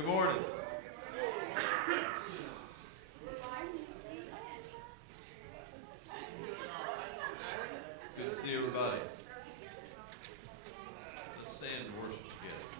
Good morning. Good to see everybody. Let's stand and worship together.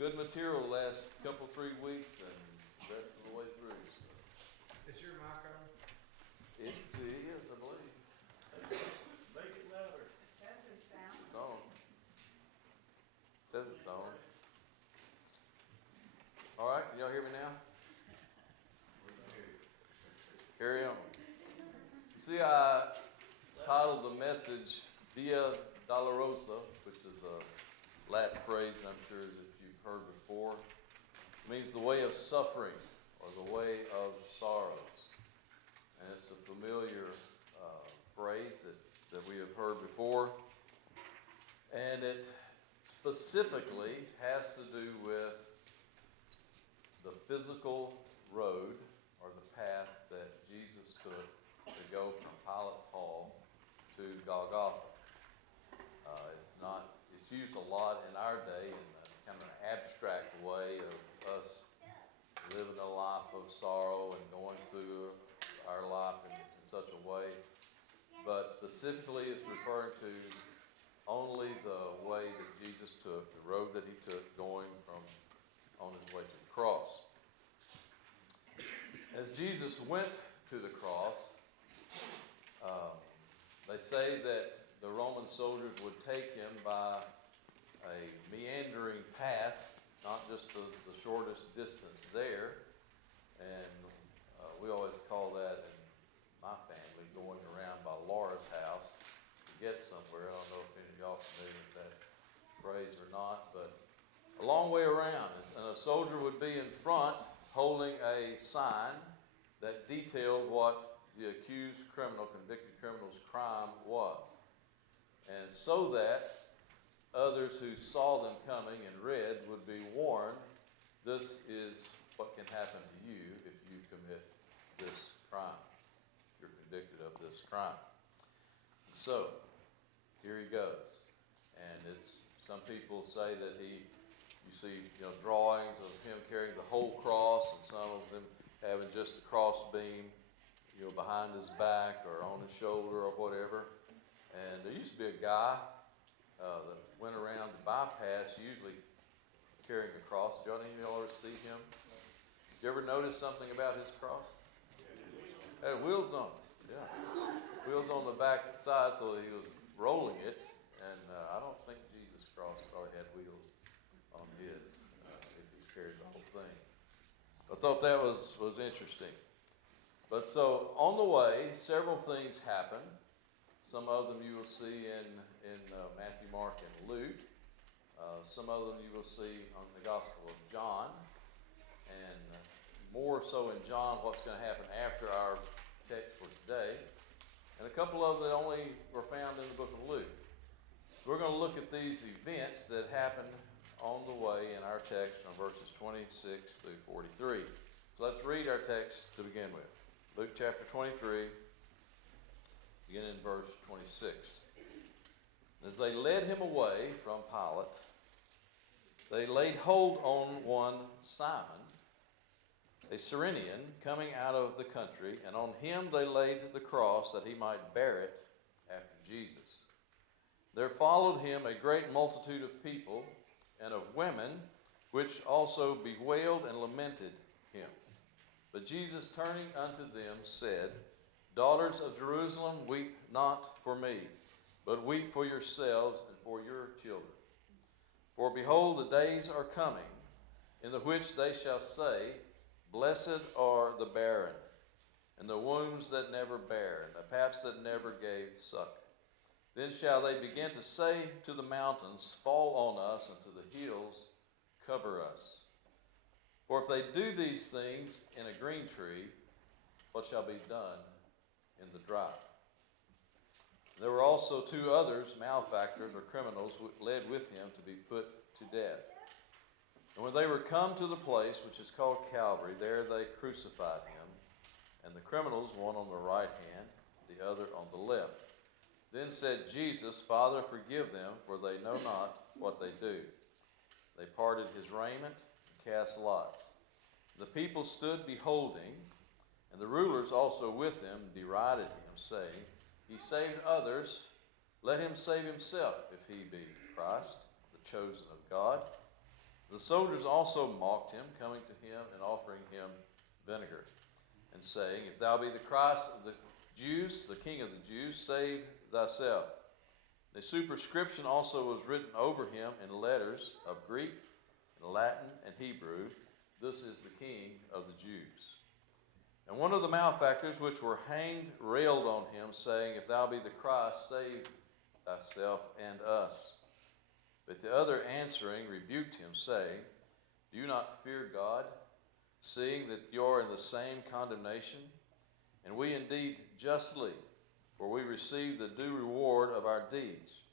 good material last couple, 3 weeks and the rest of the way through. So. Is your mic on? It is, I believe. Make it louder. Doesn't sound. It's on. It says it's on. All right, can y'all hear me now? Carry on. See, I titled the message Via Dolorosa, which is a Latin phrase I'm sure that you've heard before. It means the way of suffering or the way of sorrows. And it's a familiar phrase that we have heard before. And it specifically has to do with the physical road or the path that Jesus took to go from Pilate's Hall to Golgotha. It's used a lot in our day in kind of an abstract way of us living a life of sorrow and going through our life in such a way. But specifically it's referring to only the way that Jesus took, the road that he took going from on his way to the cross. As Jesus went to the cross, they say that the Roman soldiers would take him by a meandering path, not just the shortest distance there. And we always call that in my family going around by Laura's house to get somewhere. I don't know if any of y'all are familiar with that phrase or not, but a long way around. And a soldier would be in front holding a sign that detailed what the accused criminal, convicted criminal's crime was. And so that others who saw them coming and read would be warned, this is what can happen to you if you commit this crime. You're convicted of this crime. So, here he goes. And some people say that you see, drawings of him carrying the whole cross, and some of them having just the cross beam, behind his back or on his shoulder or whatever. And there used to be a guy that went around the bypass, usually carrying a cross. Did any of y'all ever see him? Did you ever notice something about his cross? It had wheels on it, yeah. Wheels on the back side, so he was rolling it. And I don't think Jesus' cross probably had wheels on his, if he carried the whole thing. I thought that was interesting. But so on the way, several things happen. Some of them you will see in Matthew, Mark, and Luke. Some of them you will see on the Gospel of John. And more so in John, what's going to happen after our text for today. And a couple of them that only were found in the book of Luke. We're going to look at these events that happened on the way in our text from verses 26 through 43. So let's read our text to begin with. Luke chapter 23, beginning in verse 26. As they led him away from Pilate, they laid hold on one Simon, a Cyrenian, coming out of the country, and on him they laid the cross that he might bear it after Jesus. There followed him a great multitude of people and of women, which also bewailed and lamented him. But Jesus, turning unto them, said, Daughters of Jerusalem, weep not for me, but weep for yourselves and for your children. For behold, the days are coming, in the which they shall say, Blessed are the barren, and the wombs that never bare, and the paps that never gave suck. Then shall they begin to say to the mountains, Fall on us, and to the hills, cover us. For if they do these things in a green tree, what shall be done in the dry? There were also two others, malefactors or criminals, led with him to be put to death. And when they were come to the place which is called Calvary, there they crucified him, and the criminals, one on the right hand, the other on the left. Then said Jesus, Father, forgive them, for they know not what they do. They parted his raiment, cast lots. The people stood beholding, and the rulers also with them derided him, saying, He saved others, let him save himself, if he be Christ, the chosen of God. The soldiers also mocked him, coming to him and offering him vinegar, and saying, If thou be the Christ of the Jews, the King of the Jews, save thyself. The superscription also was written over him in letters of Greek, and Latin, and Hebrew, This is the King of the Jews. And one of the malefactors which were hanged railed on him, saying, If thou be the Christ, save thyself and us. But the other answering rebuked him, saying, Do you not fear God, seeing that you are in the same condemnation? And we indeed justly, for we receive the due reward of our deeds.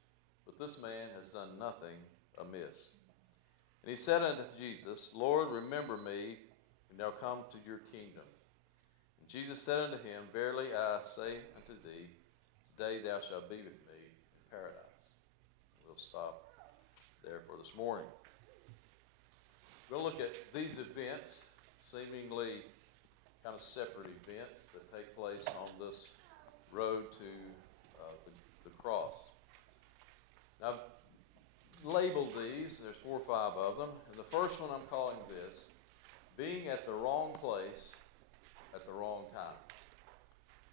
But this man has done nothing amiss. And he said unto Jesus, Lord, remember me when thou come to your kingdom. And Jesus said unto him, Verily I say unto thee, today thou shalt be with me in paradise. We'll stop there for this morning. We'll look at these events, seemingly kind of separate events that take place on this road to the cross. Now, I've labeled these, there's 4 or 5 of them, and the first one I'm calling this, being at the wrong place at the wrong time.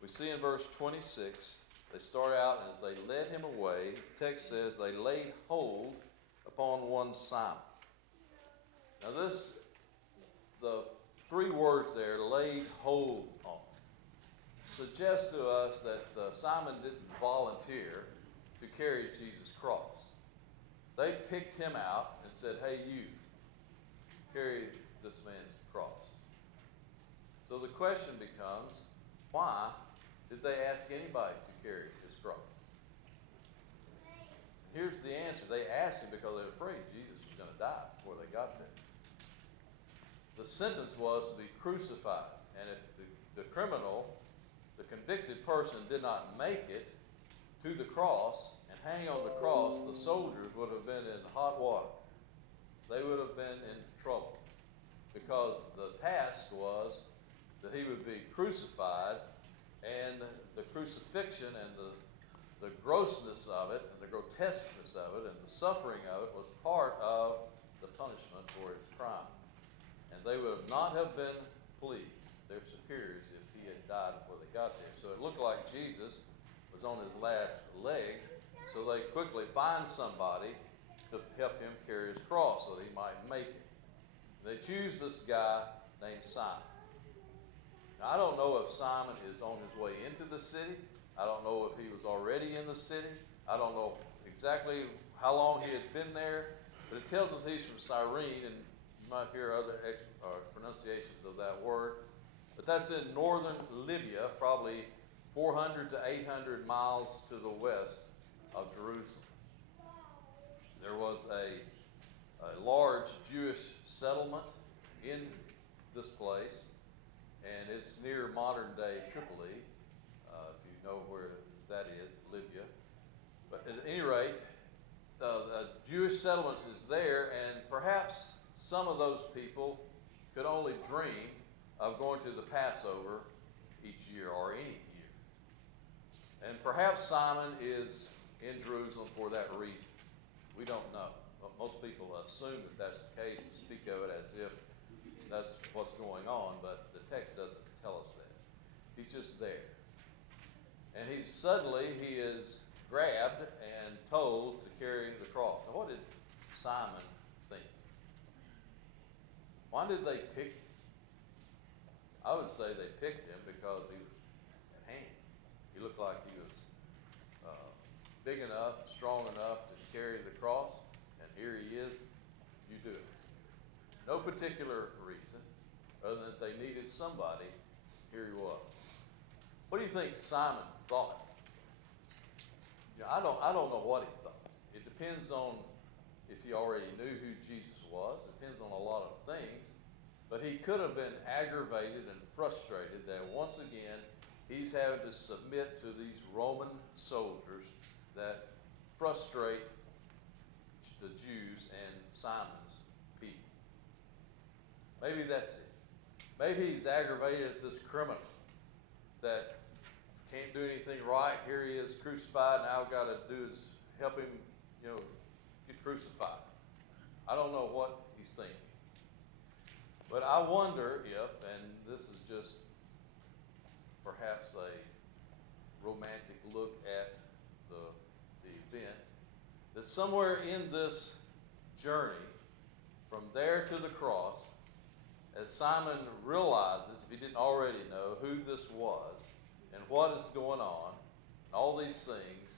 We see in verse 26, they start out as they led him away. The text says they laid hold upon one Simon. Now the 3 words there, laid hold on, suggests to us that Simon didn't volunteer to carry Jesus' cross. They picked him out and said, Hey, you, carry this man's cross. So the question becomes, why did they ask anybody to carry his cross? Here's the answer. They asked him because they were afraid Jesus was going to die before they got there. The sentence was to be crucified. And if the criminal, the convicted person, did not make it to the cross and hang on the cross, the soldiers would have been in hot water. They would have been in trouble. Because the task was that he would be crucified, and the crucifixion and the grossness of it and the grotesqueness of it and the suffering of it was part of the punishment for his crime. And they would not have been pleased, their superiors, if he had died before they got there. So it looked like Jesus was on his last legs, so they quickly find somebody to help him carry his cross so that he might make it. They choose this guy named Simon. Now, I don't know if Simon is on his way into the city. I don't know if he was already in the city. I don't know exactly how long he had been there, but it tells us he's from Cyrene, and you might hear other pronunciations of that word. But that's in northern Libya, probably 400 to 800 miles to the west of Jerusalem. There was a large Jewish settlement in this place, and it's near modern-day Tripoli, if you know where that is, Libya. But at any rate, the Jewish settlement is there, and perhaps some of those people could only dream of going to the Passover each year or any year. And perhaps Simon is in Jerusalem for that reason. We don't know. But most people assume that that's the case and speak of it as if that's what's going on, but the text doesn't tell us that. He's just there. And he is grabbed and told to carry the cross. Now, what did Simon think? Why did they pick him? I would say they picked him because he was at hand. He looked like he was big enough, strong enough to carry the cross, and here he is, you do it. No particular reason, other than they needed somebody, here he was. What do you think Simon thought? I don't know what he thought. It depends on if he already knew who Jesus was. It depends on a lot of things. But he could have been aggravated and frustrated that once again he's having to submit to these Roman soldiers that frustrate the Jews and Simon's people. Maybe that's it. Maybe he's aggravated at this criminal that can't do anything right. Here he is crucified, and all I've got to do is help him, get crucified. I don't know what he's thinking. But I wonder if, and this is just perhaps a romantic look at the event, that somewhere in this journey from there to the cross, as Simon realizes, if he didn't already know, who this was and what is going on, all these things,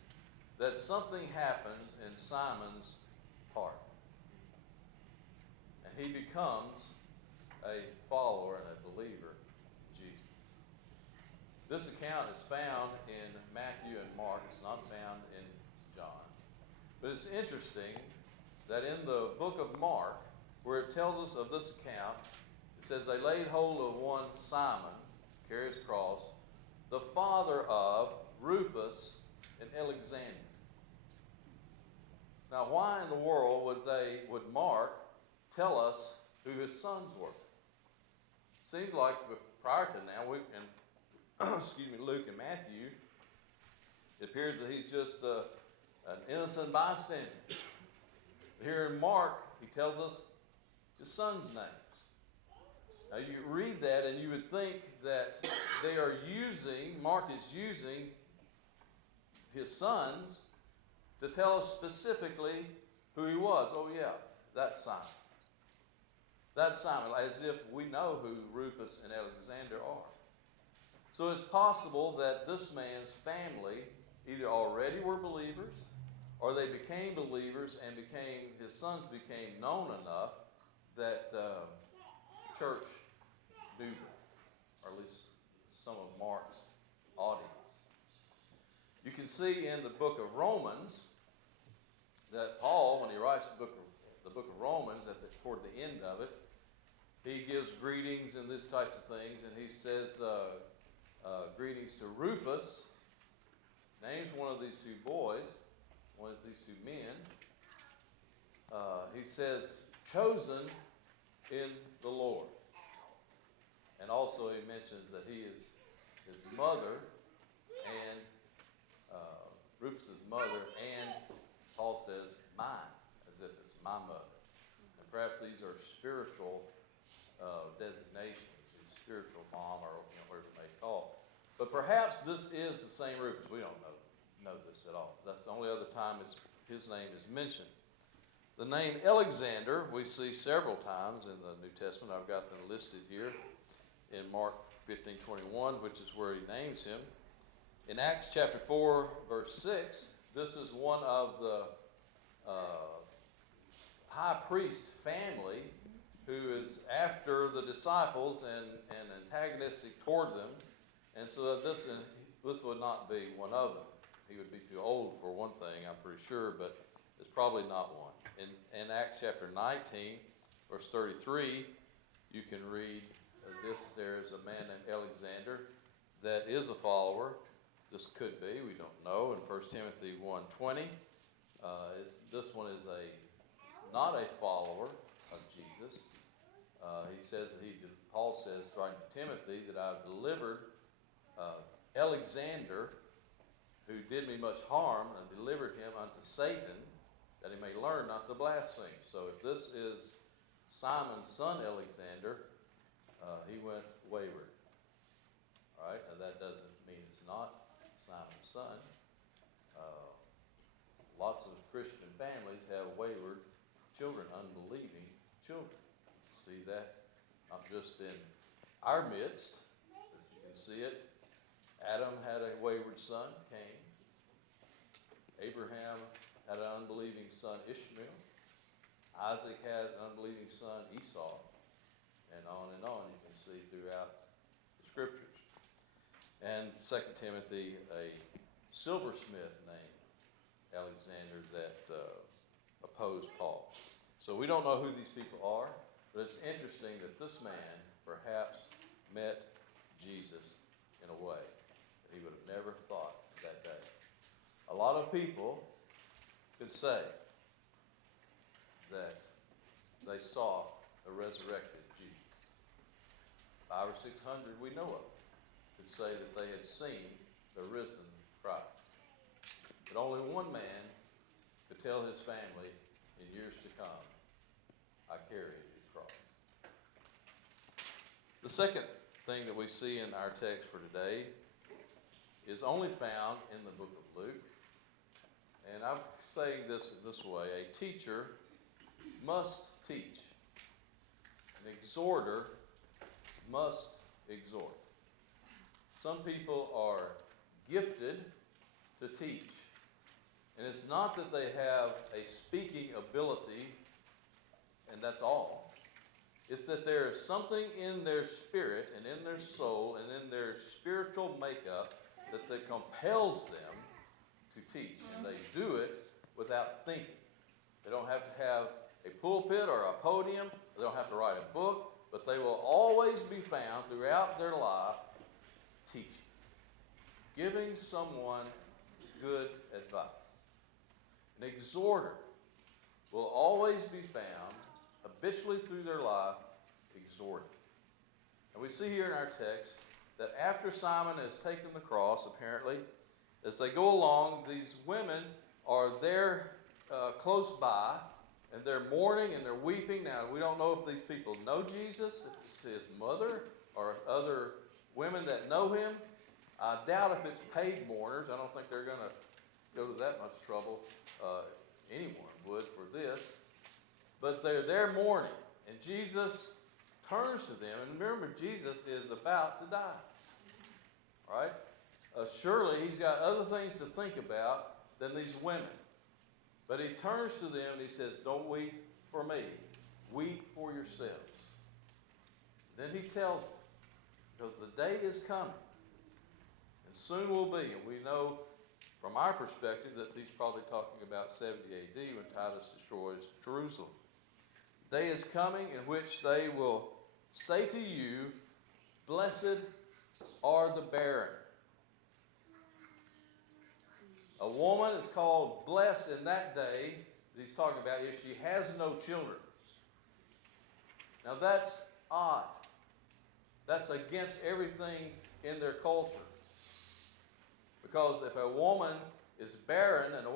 that something happens in Simon's heart. And he becomes a follower and a believer in Jesus. This account is found in Matthew and Mark. It's not found in John. But it's interesting that in the book of Mark, where it tells us of this account, it says they laid hold of one Simon, carry his cross, the father of Rufus and Alexander. Now, why in the world would Mark tell us who his sons were? Seems like prior to now, Luke and Matthew, it appears that he's just an innocent bystander. But here in Mark, he tells us his son's name. Now you read that and you would think that Mark is using his sons to tell us specifically who he was. Oh yeah, that's Simon. That's Simon, as if we know who Rufus and Alexander are. So it's possible that this man's family either already were believers, or they became believers and his sons became known enough that the church knew them, or at least some of Mark's audience. You can see in the book of Romans that Paul, when he writes the book of Romans, toward the end of it, he gives greetings and these types of things, and he says greetings to Rufus, names one of these two boys, one of these two men. He says, chosen in the Lord. And also he mentions that he is his mother and Rufus's mother, and Paul says mine, as if it's my mother. And perhaps these are spiritual designations, spiritual mom, or whatever you may call. But perhaps this is the same Rufus. We don't know this at all. That's the only other time his name is mentioned. The name Alexander we see several times in the New Testament. I've got them listed here in Mark 15:21, which is where he names him. In Acts chapter 4, verse 6, this is one of the high priest family who is after the disciples and antagonistic toward them. And so this would not be one of them. He would be too old for one thing, I'm pretty sure, but it's probably not one. In Acts chapter 19, verse 33, you can read this. There is a man named Alexander that is a follower. This could be, we don't know. In 1 Timothy 1:20, this one is not a follower of Jesus. He says Paul says, writing to Timothy, that I've delivered Alexander, who did me much harm, and delivered him unto Satan, that he may learn not to blaspheme. So if this is Simon's son Alexander, he went wayward. All right, now that doesn't mean it's not Simon's son. Lots of Christian families have wayward children, unbelieving children. See that not just in our midst, but you can see it. Adam had a wayward son, Cain. Abraham had an unbelieving son, Ishmael. Isaac had an unbelieving son, Esau. And on you can see throughout the scriptures. And 2 Timothy, a silversmith named Alexander that opposed Paul. So we don't know who these people are, but it's interesting that this man perhaps met Jesus in a way that he would have never thought that day. A lot of people could say that they saw a resurrected Jesus. 500 or 600 we know of could say that they had seen the risen Christ. But only one man could tell his family in years to come I carried his cross. The second thing that we see in our text for today is only found in the book of Luke. And I'm saying this way: a teacher must teach. An exhorter must exhort. Some people are gifted to teach. And it's not that they have a speaking ability, and that's all. It's that there is something in their spirit and in their soul and in their spiritual makeup that compels them to teach. And they do it without thinking. They don't have to have a pulpit or a podium. They don't have to write a book. But they will always be found throughout their life teaching, giving someone good advice. An exhorter will always be found habitually through their life exhorting. And we see here in our text that after Simon has taken the cross, apparently, as they go along, these women are there close by, and they're mourning and they're weeping. Now, we don't know if these people know Jesus, if it's his mother, or other women that know him. I doubt if it's paid mourners. I don't think they're going to go to that much trouble. Anyone would for this. But they're there mourning, and Jesus turns to them. And remember, Jesus is about to die. Right? Surely he's got other things to think about than these women. But he turns to them and he says, "Don't weep for me. Weep for yourselves." Then he tells them, because the day is coming, and soon will be, and we know from our perspective that he's probably talking about 70 AD when Titus destroys Jerusalem. The day is coming in which they will say to you, "Blessed are the barren." A woman is called blessed in that day that he's talking about if she has no children. Now that's odd. That's against everything in their culture. Because if a woman is barren and a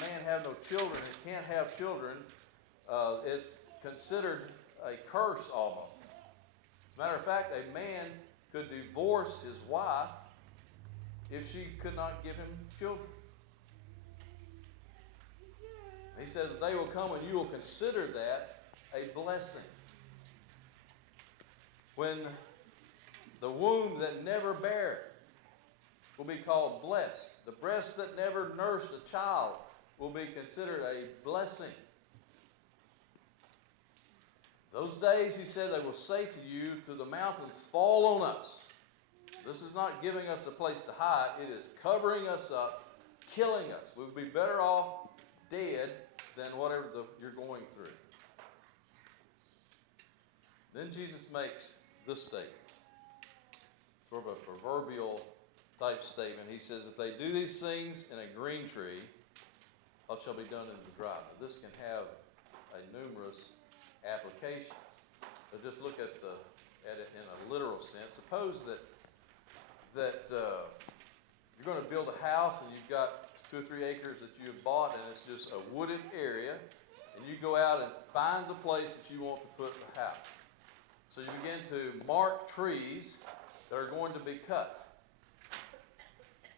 man have no children and can't have children, it's considered a curse almost. As a matter of fact, a man could divorce his wife if she could not give him children. He says the day will come when you will consider that a blessing. When the womb that never bare will be called blessed. The breast that never nursed a child will be considered a blessing. Those days, he said, they will say to you, to the mountains, "Fall on us." This is not giving us a place to hide. It is covering us up, killing us. We would be better off dead than whatever you're going through. Then Jesus makes this statement, sort of a proverbial type statement. He says, "If they do these things in a green tree, what shall be done in the dry?" Now, this can have a numerous application. But just look at it in a literal sense. Suppose that you're going to build a house and you've got 2 or 3 acres that you've bought and it's just a wooded area, and you go out and find the place that you want to put the house. So you begin to mark trees that are going to be cut.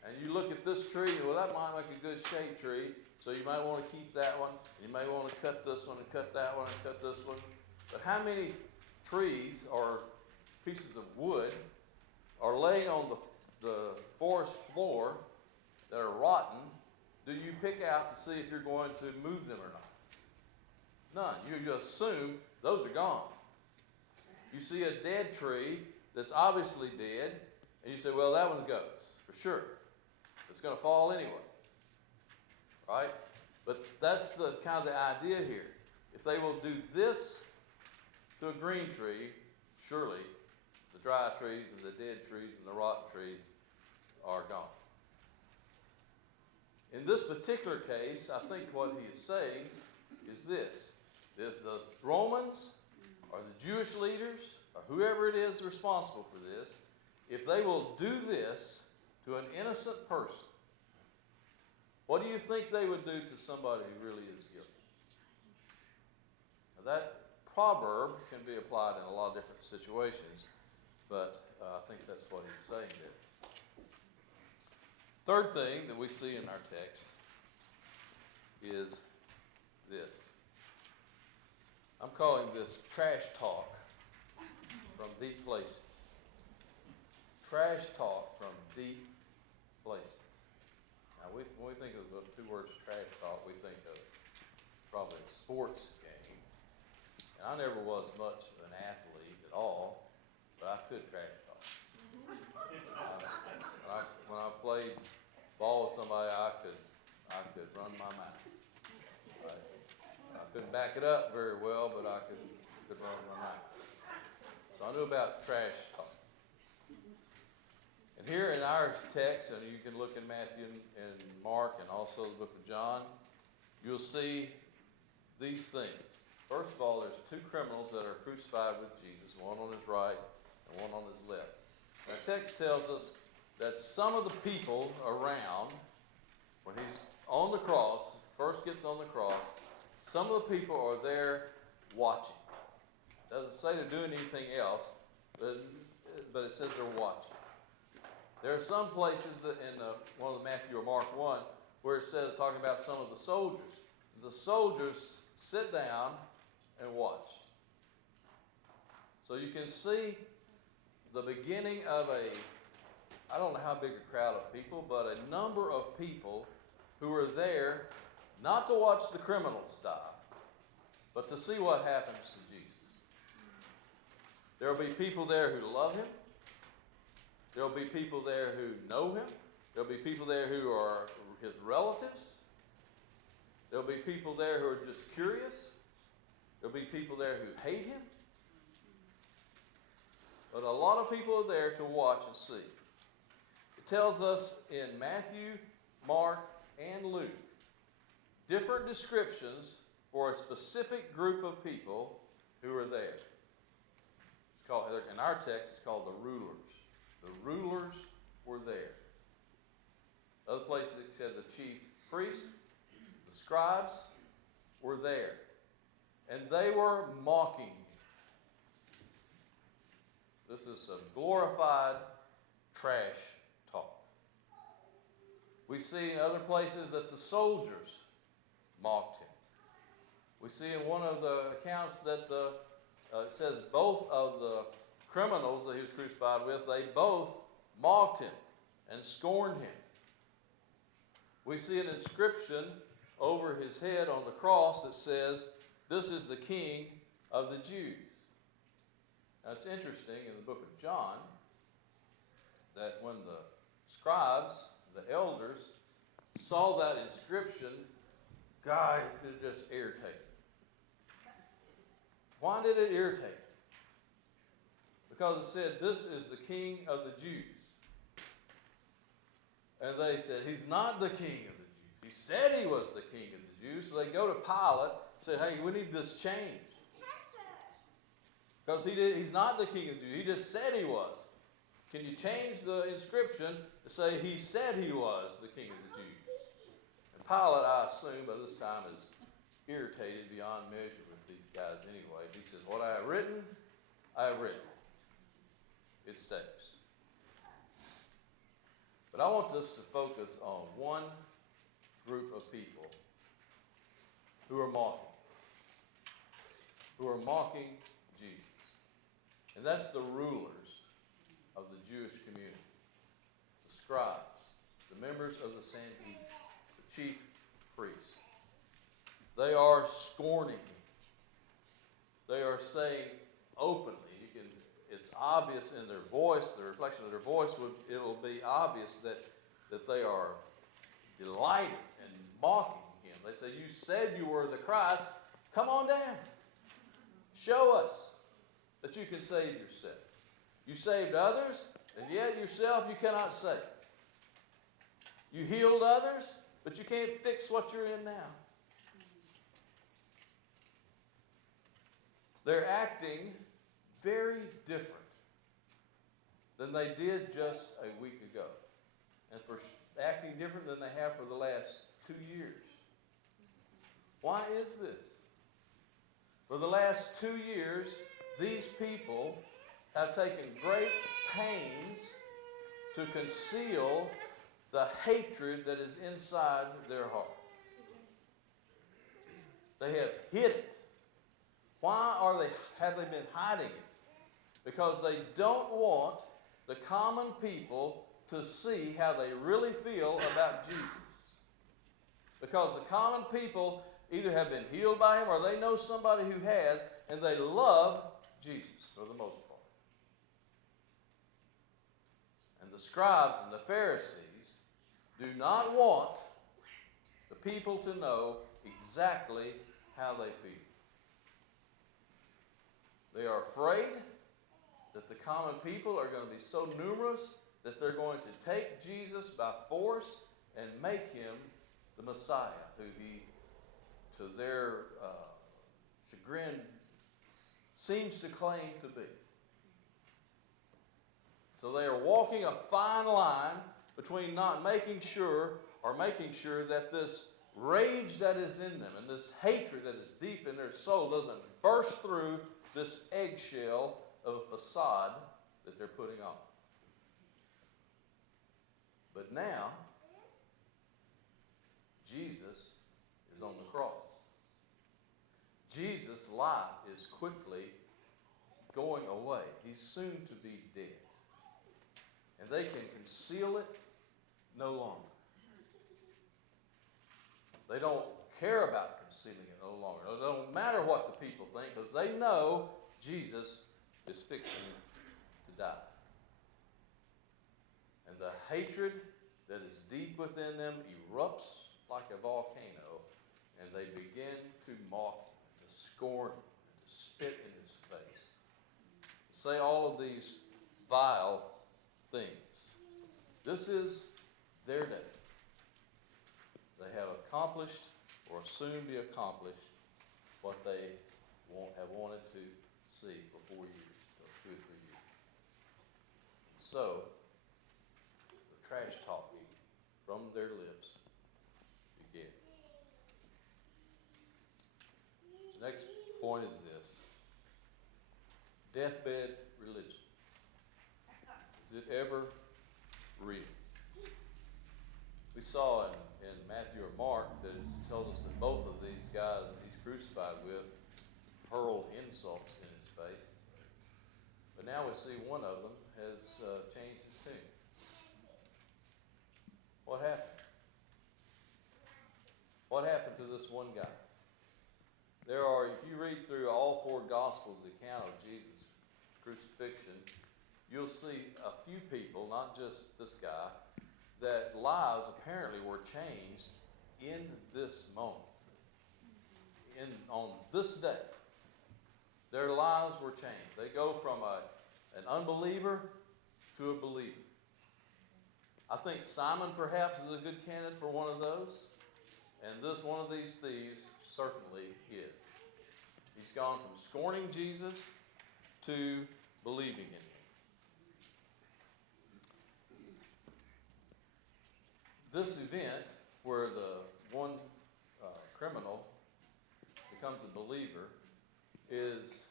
And you look at this tree, and well, that might make a good shade tree, so you might want to keep that one. You may want to cut this one and cut that one and cut this one. But how many trees or pieces of wood are laying on the forest floor that are rotten do you pick out to see if you're going to move them or not? None. You assume those are gone. You see a dead tree that's obviously dead, and you say, well, that one goes, for sure. It's going to fall anyway. Right? But that's the kind of the idea here. If they will do this to a green tree, surely the dry trees and the dead trees and the rotten trees are gone. In this particular case, I think what he is saying is this. If the Romans or the Jewish leaders or whoever it is responsible for this, if they will do this to an innocent person, what do you think they would do to somebody who really is guilty? Now proverb can be applied in a lot of different situations, but I think that's what he's saying there. Third thing that we see in our text is this. I'm calling this trash talk from deep places. Trash talk from deep places. Now, when we think of the two words trash talk, we think of probably a sports game. And I never was much of an athlete at all, but I could trash talk. When I played ball with somebody, I could run my mouth. I couldn't back it up very well, but I could run my mouth. So I knew about trash talk. And here in our text, and you can look in Matthew and Mark and also the book of John, you'll see these things. First of all, there's two criminals that are crucified with Jesus, one on his right and one on his left. The text tells us that some of the people around, when he's on the cross, first gets on the cross, some of the people are there watching. It doesn't say they're doing anything else, but it says they're watching. There are some places that in one of the Matthew or Mark 1 where it says, talking about some of the soldiers. The soldiers sit down and watch. So you can see the beginning of I don't know how big a crowd of people, but a number of people who are there not to watch the criminals die, but to see what happens to Jesus. There will be people there who love him. There will be people there who know him. There will be people there who are his relatives. There will be people there who are just curious. There will be people there who hate him. But a lot of people are there to watch and see. It tells us in Matthew, Mark, and Luke different descriptions for a specific group of people who are there. It's called, in our text, it's called the rulers. The rulers were there. Other places it said the chief priests, the scribes were there. And they were mocking him. This is some glorified trash talk. We see in other places that the soldiers mocked him. We see in one of the accounts that it says both of the criminals that he was crucified with, they both mocked him and scorned him. We see an inscription over his head on the cross that says, "This is the King of the Jews." Now it's interesting in the book of John that when the scribes, the elders, saw that inscription, God, it just irritated. Why did it irritate? Because it said, "This is the King of the Jews." And they said, "He's not the King of the Jews. He said he was the King of the Jews." So they go to Pilate and said, "Hey, we need this changed. Because he's not the King of the Jews. He just said he was. Can you change the inscription to say he said he was the King of the Jews?" And Pilate, I assume, by this time is irritated beyond measure with these guys anyway. He says, "What I have written, I have written. It stays." But I want us to focus on one group of people who are mocking Jesus. And that's the rulers of the Jewish community, the scribes, the members of the Sanhedrin, the chief priests. They are scorning him. They are saying openly, it's obvious in their voice, the reflection of their voice, it'll be obvious that they are delighted and mocking him. They say, "You said you were the Christ. Come on down. Show us that you can save yourself. You saved others, and yet yourself you cannot save. You healed others, but you can't fix what you're in now." They're acting very different than they did just a week ago, and for acting different than they have for the last 2 years. Why is this? For the last 2 years, these people have taken great pains to conceal the hatred that is inside their heart. They have hid it. Why have they been hiding it? Because they don't want the common people to see how they really feel about Jesus. Because the common people either have been healed by him or they know somebody who has, and they love Jesus for the most part. And the scribes and the Pharisees do not want the people to know exactly how they feel. They are afraid that the common people are going to be so numerous that they're going to take Jesus by force and make him the Messiah, who he, to their chagrin, seems to claim to be. So they are walking a fine line between not making sure that this rage that is in them and this hatred that is deep in their soul doesn't burst through this eggshell of a facade that they're putting on. But now, Jesus is on the cross. Jesus' life is quickly going away. He's soon to be dead. And they can conceal it no longer. They don't care about concealing it no longer. It don't matter what the people think, because they know Jesus is fixing to die. And the hatred that is deep within them erupts like a volcano, and they begin to mock him, to scorn him, and to spit in his face, to say all of these vile things. This is their day. They have accomplished, or soon be accomplished, what they have wanted to see for 4 years, or 2 or 3 years. So, the trash talking from their lips begin. The next point is this: deathbed religion. Is it ever real? We saw in Matthew or Mark that it's told us that both of these guys that he's crucified with hurled insults in his face. But now we see one of them has changed his tune. What happened? What happened to this one guy? If you read through all 4 Gospels, the account of Jesus' crucifixion, you'll see a few people, not just this guy, that lives apparently were changed in this moment. On this day, their lives were changed. They go from an unbeliever to a believer. I think Simon perhaps is a good candidate for one of those, and this one of these thieves certainly is. He's gone from scorning Jesus to believing in him. This event, where the one criminal becomes a believer, is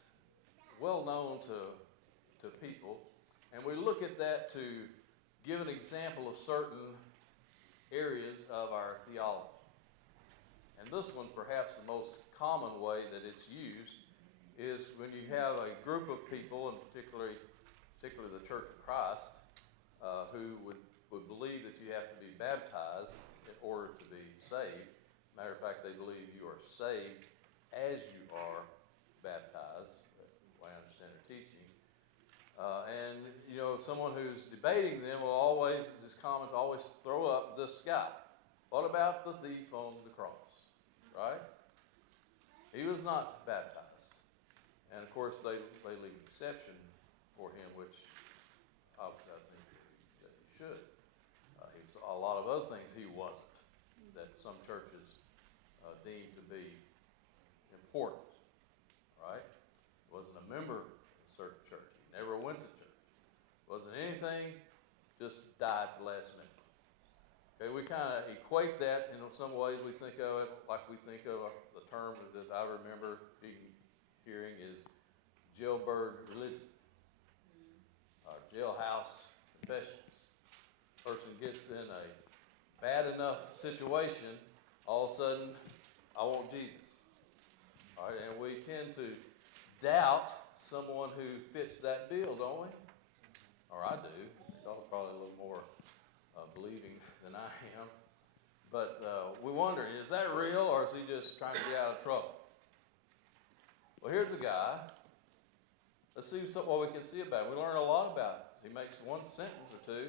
well known to people. And we look at that to give an example of certain areas of our theology. And this one, perhaps the most common way that it's used, is when you have a group of people, and particularly the Church of Christ, who would believe that you have to be baptized in order to be saved. Matter of fact, they believe you are saved as you are baptized, the way I understand their teaching. And, someone who's debating them will always, his comments always throw up this guy. What about the thief on the cross? Right? He was not baptized. And, of course, they leave an exception for him, which I think that he should. A lot of other things he wasn't, that some churches deem to be important, right? Wasn't a member of a certain church. He never went to church. Wasn't anything, just died at the last minute. Okay, we kind of equate that in some ways. We think of it like we think of the term that I remember being hearing is jailbird religion, or jailhouse confessions. Person gets in a bad enough situation, all of a sudden, I want Jesus. All right, and we tend to doubt someone who fits that bill, don't we? Or I do. Y'all are probably a little more believing than I am. But we wonder, is that real, or is he just trying to get out of trouble? Well, here's a guy. Let's see what we can see about him. We learn a lot about him. He makes one sentence or two,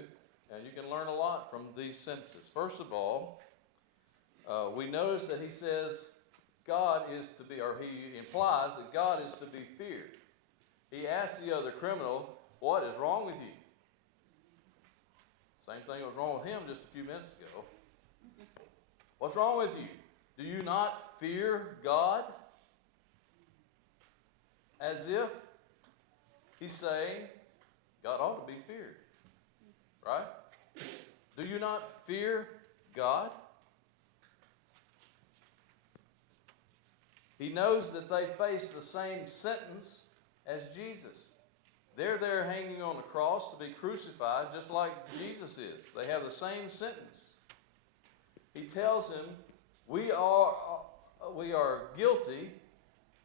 and you can learn a lot from these sentences. First of all, we notice that he says God is to be, or he implies that God is to be feared. He asks the other criminal, what is wrong with you? Same thing that was wrong with him just a few minutes ago. What's wrong with you? Do you not fear God? As if he's saying God ought to be feared. Right? Do you not fear God? He knows that they face the same sentence as Jesus. They're there hanging on the cross to be crucified just like Jesus is. They have the same sentence. He tells him, we are guilty.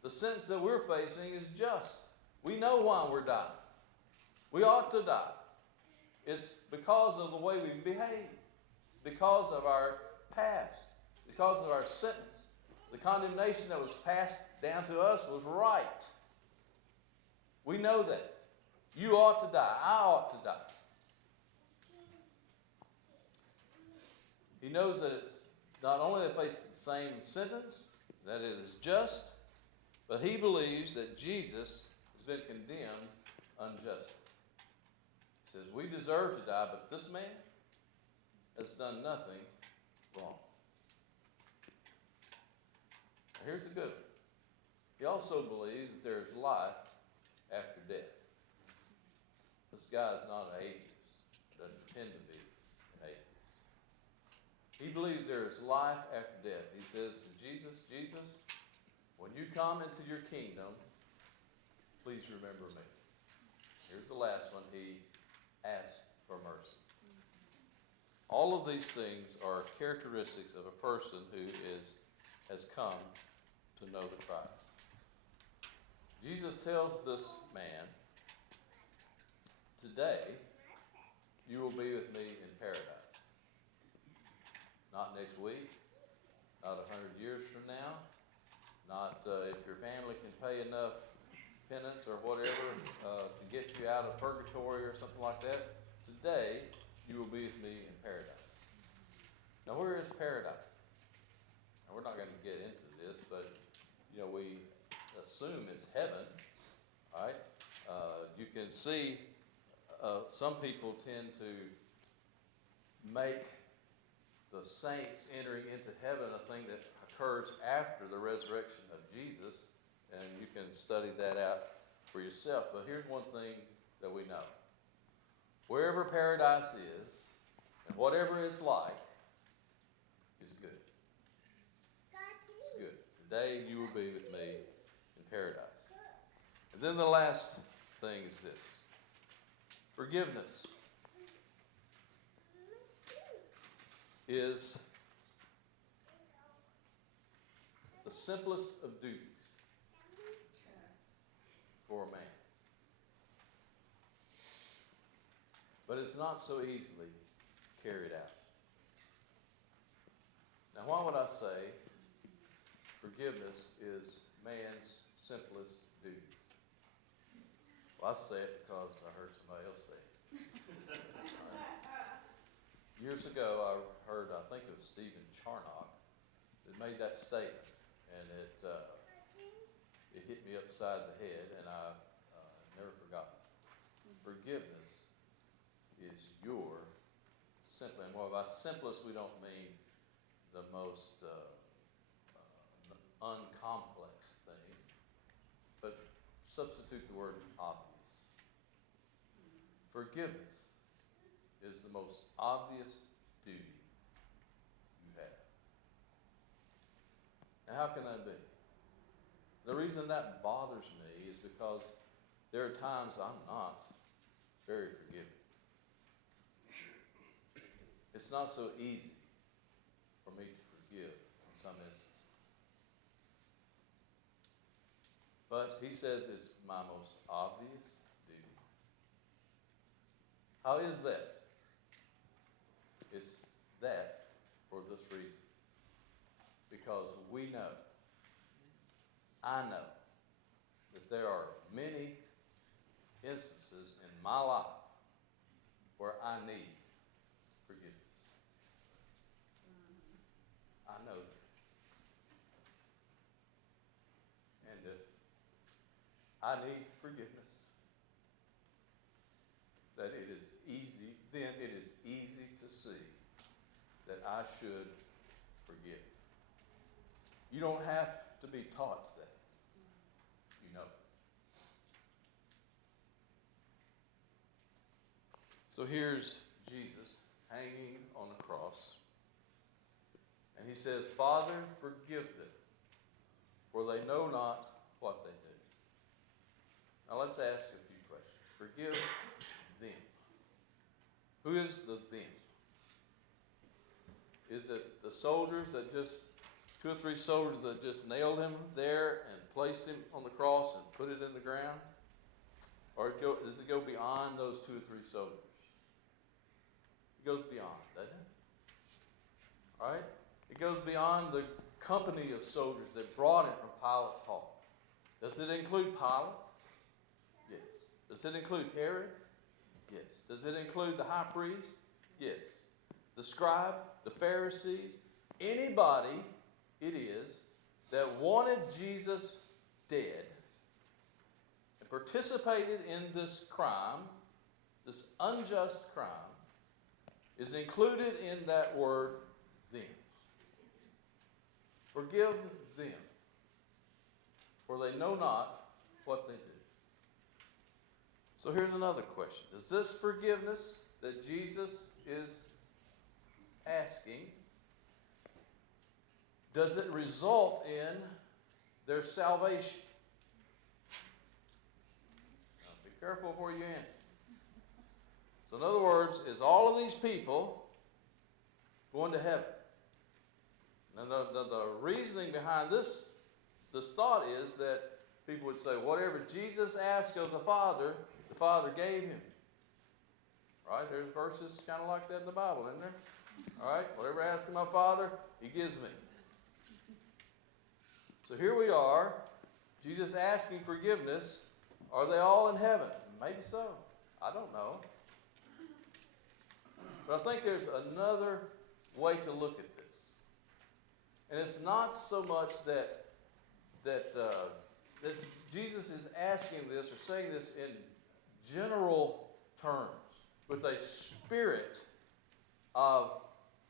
The sentence that we're facing is just. We know why we're dying. We ought to die. It's because of the way we behave, because of our past, because of our sentence. The condemnation that was passed down to us was right. We know that. You ought to die. I ought to die. He knows that it's not only they face the same sentence, that it is just, but he believes that Jesus has been condemned unjustly. He says, we deserve to die, but this man has done nothing wrong. Here's the good one. He also believes that there is life after death. This guy is not an atheist. Doesn't pretend to be an atheist. He believes there is life after death. He says to Jesus, Jesus, when you come into your kingdom, please remember me. Here's the last one. He asked for mercy. All of these things are characteristics of a person who has come to know the Christ. Jesus tells this man, today you will be with me in paradise. Not next week, not 100 years from now, not if your family can pay enough penance or whatever to get you out of purgatory or something like that. Today you will be with me in paradise. Now, where is paradise? Now, we're not going to get into this, but we assume it's heaven, right? You can see some people tend to make the saints entering into heaven a thing that occurs after the resurrection of Jesus, and you can study that out for yourself. But here's one thing that we know. Wherever paradise is, and whatever it's like, is good. It's good. Today you will be with me in paradise. And then the last thing is this. Forgiveness is the simplest of duties for a man. But it's not so easily carried out. Now, why would I say forgiveness is man's simplest duties? Well, I say it because I heard somebody else say it. Years ago, I heard, I think it was Stephen Charnock, that made that statement, and it hit me upside the head, and I never forgot it. Forgiveness is your simple, and well, by simplest, we don't mean the most uncomplex thing, but substitute the word obvious. Forgiveness is the most obvious duty you have. Now, how can that be? The reason that bothers me is because there are times I'm not very forgiving. It's not so easy for me to forgive in some instances. But he says it's my most obvious duty. How is that? It's that for this reason. Because we know, I know, that there are many instances in my life where I need forgiveness. I know that. And if I need forgiveness, that it is easy, then it is easy to see that I should forgive. You don't have to be taught that. You know. So here's Jesus hanging on the cross. And he says, Father, forgive them, for they know not what they do. Now let's ask a few questions. Forgive them. Who is the them? Is it the soldiers that just, 2 or 3 soldiers that just nailed him there and placed him on the cross and put it in the ground? Or does it go beyond those 2 or 3 soldiers? It goes beyond, doesn't it? All right? It goes beyond the company of soldiers that brought him from Pilate's hall. Does it include Pilate? Yes. Does it include Herod? Yes. Does it include the high priest? Yes. The scribe, the Pharisees, anybody it is that wanted Jesus dead and participated in this crime, this unjust crime, is included in that word, them. Forgive them, for they know not what they do. So here's another question. Is this forgiveness that Jesus is asking, does it result in their salvation? Now, be careful before you answer. So in other words, is all of these people going to heaven? Now the reasoning behind this thought is that people would say, whatever Jesus asked of the Father gave him. Right? There's verses kind of like that in the Bible, isn't there? All right? Whatever I ask of my Father, he gives me. So here we are, Jesus asking forgiveness. Are they all in heaven? Maybe so. I don't know. But I think there's another way to look at this. And it's not so much that Jesus is asking this or saying this in general terms, with a spirit of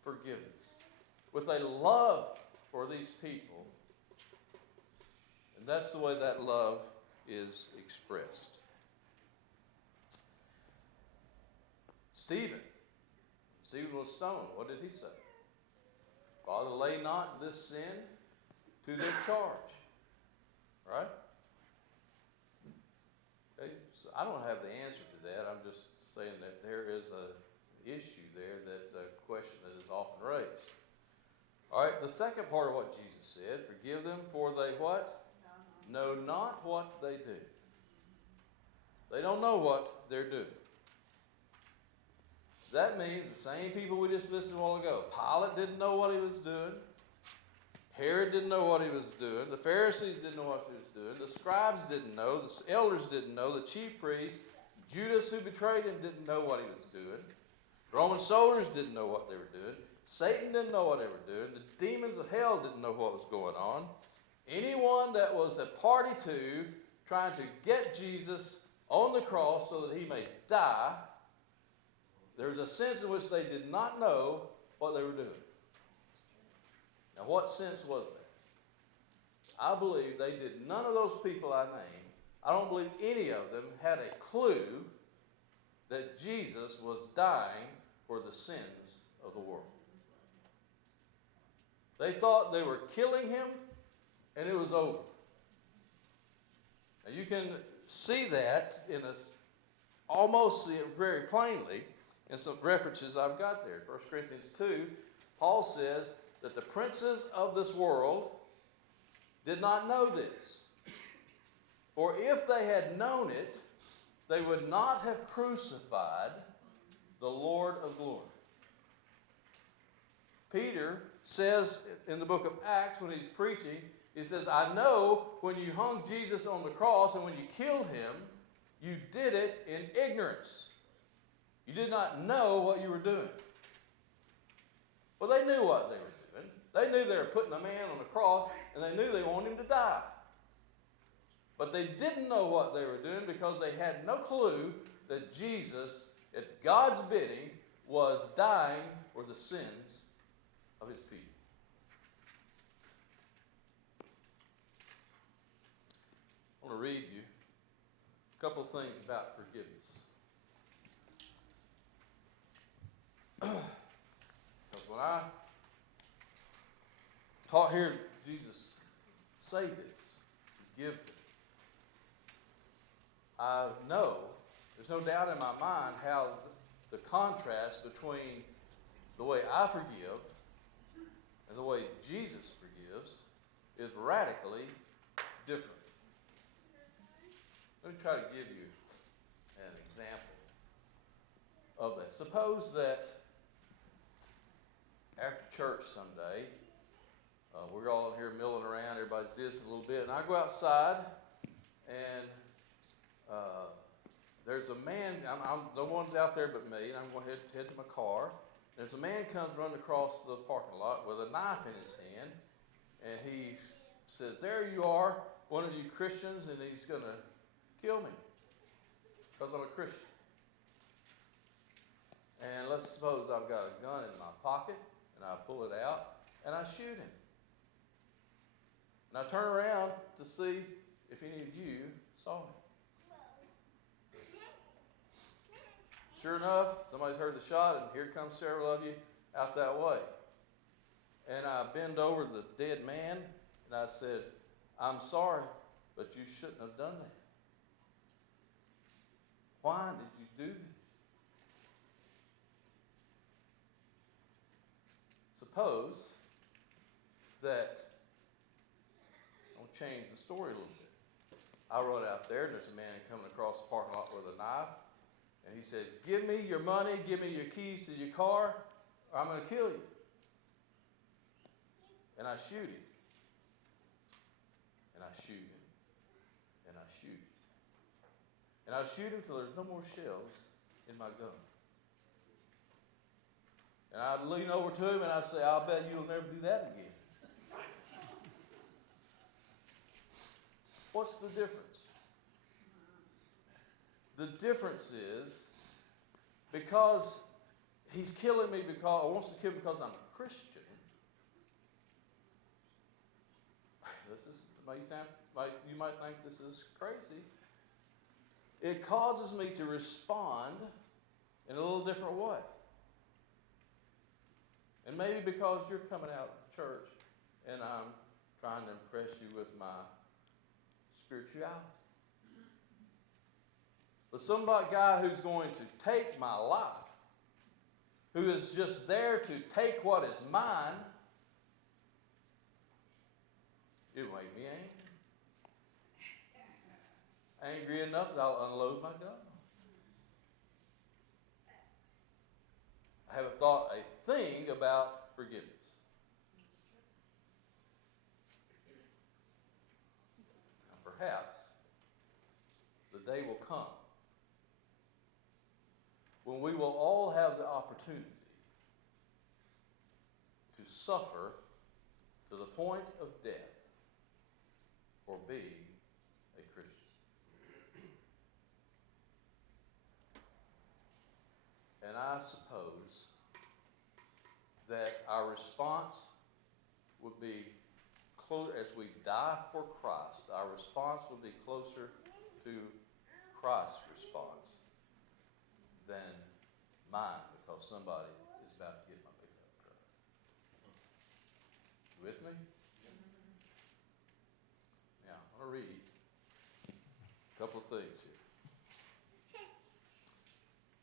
forgiveness, with a love for these people. And that's the way that love is expressed. Stephen was stoned. What did he say? Father, lay not this sin to their charge. Right? Okay? So I don't have the answer to that. I'm just saying that there is an issue there, that question that is often raised. All right, the second part of what Jesus said, forgive them for they what? Know not what they do. They don't know what they're doing. That means the same people we just listed a while ago. Pilate didn't know what he was doing. Herod didn't know what he was doing. The Pharisees didn't know what he was doing. The scribes didn't know. The elders didn't know. The chief priests, Judas who betrayed him, didn't know what he was doing. The Roman soldiers didn't know what they were doing. Satan didn't know what they were doing. The demons of hell didn't know what was going on. Anyone that was a party to trying to get Jesus on the cross so that he may die, there's a sense in which they did not know what they were doing. Now, what sense was that? I believe they did. None of those people I named, I don't believe any of them had a clue that Jesus was dying for the sins of the world. They thought they were killing him and it was over. And you can see that almost see it very plainly in some references I've got there. 1 Corinthians 2, Paul says that the princes of this world did not know this. For if they had known it, they would not have crucified the Lord of glory. Peter says in the book of Acts when he's preaching, he says, I know when you hung Jesus on the cross and when you killed him, you did it in ignorance. You did not know what you were doing. Well, they knew what they were doing. They knew they were putting a man on the cross, and they knew they wanted him to die. But they didn't know what they were doing because they had no clue that Jesus, at God's bidding, was dying for the sins of his people. I want to read you a couple of things about forgiveness. Because when I hear Jesus say this, forgive them, I know, there's no doubt in my mind how the contrast between the way I forgive and the way Jesus forgives is radically different. Let me try to give you an example of that. Suppose that after church someday, we're all here milling around, everybody's this a little bit, and I go outside and there's a man, no one's out there but me, and I'm going to head to my car. There's a man comes running across the parking lot with a knife in his hand, and he says, there you are, one of you Christians, and he's going to kill me because I'm a Christian. And let's suppose I've got a gun in my pocket, and I pull it out, and I shoot him. And I turn around to see if any of you saw him. Sure enough, somebody's heard the shot, and here comes several of you out that way. And I bend over the dead man, and I said, I'm sorry, but you shouldn't have done that. Why did you do this? Suppose that, I'll change the story a little bit. I run out there, and there's a man coming across the parking lot with a knife, and he says, give me your money, give me your keys to your car, or I'm going to kill you. And I shoot him. And I shoot him. And I shoot him. And I shoot him till there's no more shells in my gun. And I lean over to him and I say, I'll bet you'll never do that again. What's the difference? The difference is because he's killing me or wants to kill me because I'm a Christian. You might think this is crazy. It causes me to respond in a little different way. And maybe because you're coming out of church and I'm trying to impress you with my spirituality. But some guy who's going to take my life, who is just there to take what is mine, it'll make me angry. Angry enough that I'll unload my gun. I haven't thought a thing about forgiveness. And perhaps the day will come when we will all have the opportunity to suffer to the point of death for being a Christian. And I suppose that our response would be, as we die for Christ, our response would be closer to Christ's response than mine, because somebody is about to get my pickup truck. You with me? Now, I'm going to read A couple of things here.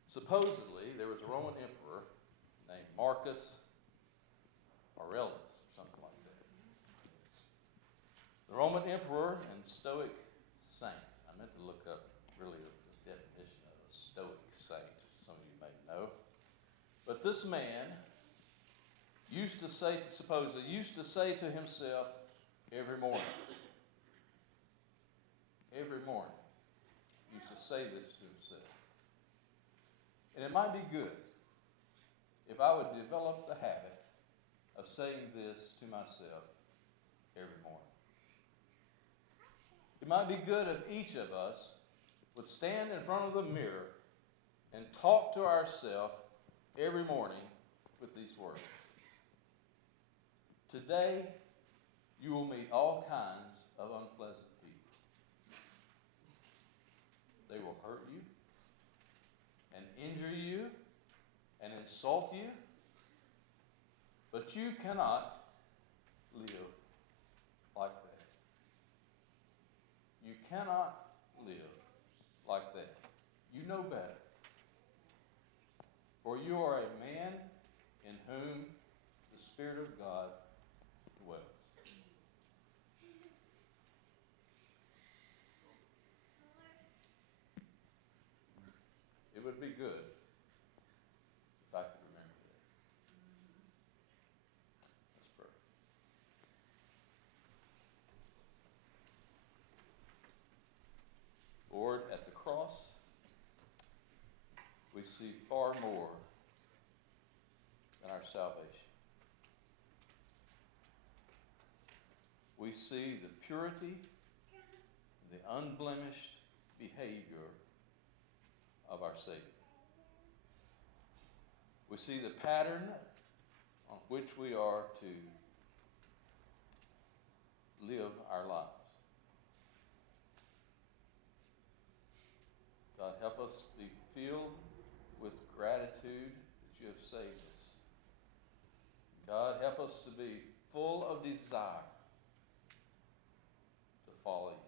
Supposedly, there was a Roman emperor named Marcus Aurelius, or something like that. The Roman emperor and Stoic saint. I meant to look up really the definition of a Stoic saint, some of you may know. But this man supposedly used to say to himself every morning, he used to say this to himself. And it might be good if I would develop the habit of saying this to myself every morning. It might be good if each of us would stand in front of the mirror and talk to ourselves every morning with these words. Today, you will meet all kinds of unpleasant people. They will hurt you and injure you and insult you, but you cannot live like that. You cannot live like that. You know better. For you are a man in whom the Spirit of God dwells. It would be good if I could remember that. Let's pray. Lord, at the cross, we see far more than our salvation. We see the purity, the unblemished behavior of our Savior. We see the pattern on which we are to live our lives. God, help us be filled with gratitude that you have saved us. God, help us to be full of desire to follow you.